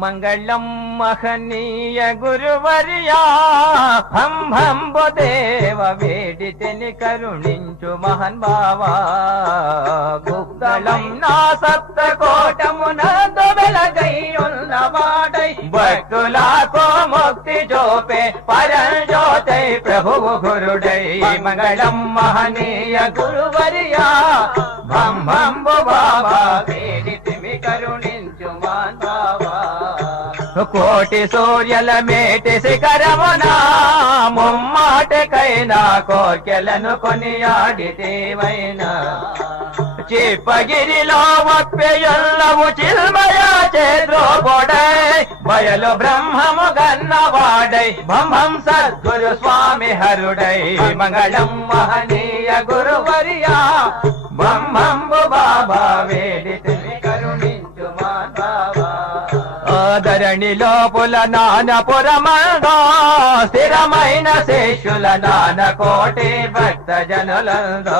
మంగళం మహనీయ గురువర్యా హం హంబు దేవ వేడితిని కరుణించు మహన్ బావా గుప్తలం నా సప్త కోటమునందు వెలగైయున్నవాడై భక్తులకు ముక్తి చూపే పరంజ్యోతై ప్రభువు గురుడై మంగళం మహనీయ గురువర్యా హం హంబు బావా వేడితిని కరుణించు మహన్ బావా కోటి సూర్యుల మేటి శిఖరమునా ముమ్మాటికైనా కోర్కెలను కొనియాడితేవైనా చిప్పగిరిలో ఒప్పెయుల్లవు చిల్మయ చేద్రోపొడై బయలు బ్రహ్మము గన్నవాడై బ్రహ్మం సద్గురు స్వామి హరుడై మంగళం మహనీయ గురువర్యా బ్రహ్మంబు బాబా వేడితిని కరుణించు మాధవా ధరణి లోపుల నానపురమందో స్థిరమైన శేషుల నాన కోటి భక్త జనులందో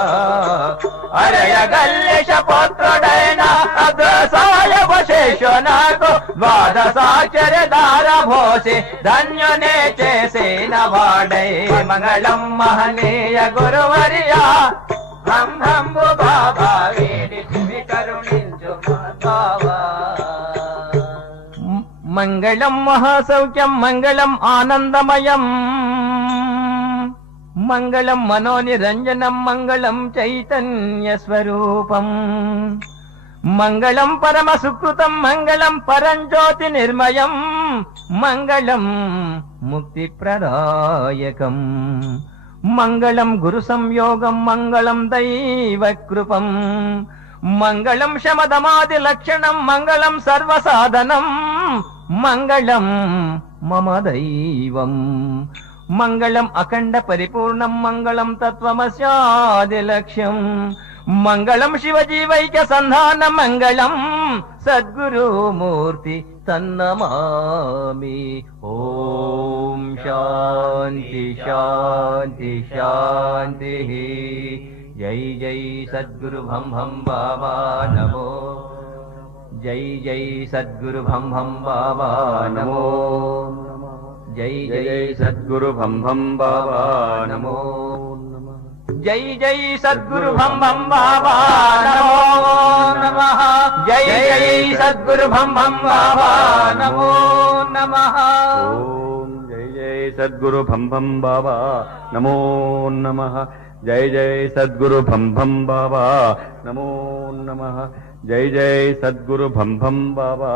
అరయ గల్లిష పుత్రుడైన అగ్రసాయపు శేషునకు ద్వాదశాక్షర దార భోసి ధన్యునే చేసిన వాడై మంగళం మహనీయ గురువర్యా హం హంబు బాబా వేడితిని కరుణించు బాబా మంగళం మహాసౌఖ్యం మంగళం ఆనందమయం మంగళం మనోనిరంజనం మంగళం చైతన్య స్వరూపం మంగళం పరమ సుకృతం మంగళం పరంజ్యోతి నిర్మయం మంగళం ముక్తి ప్రదాయకం మంగళం గురు సంయోగం మంగళం దైవకృపం మంగళం శమదమాది లక్షణం మంగళం సర్వసాధనం మంగళం మమ దైవం మంగళం అఖండ పరిపూర్ణం మంగళం తత్వమస్యాది లక్ష్యం మంగళం శివజీవైక్య సంధాన మంగళం సద్గురుమూర్తి తన్నమామి ఓం శాంతి శాంతి శాంతి జై జై సద్గురు భం భం బాబా నమో జై జై సద్గురు భం భం బాబా నమో జై జై సద్గురు భం భం బాబా నమో జై జై సద్గురు భం భం బాబా నమో నమః జై జై సద్గురు భం భం బాబా నమో నమః ఓం జై జై సద్గురు భం భం బాబా నమో నమః జై జై సద్గురు భం భం బాబా నమో నమః జై జై సద్గురు భం భం బాబా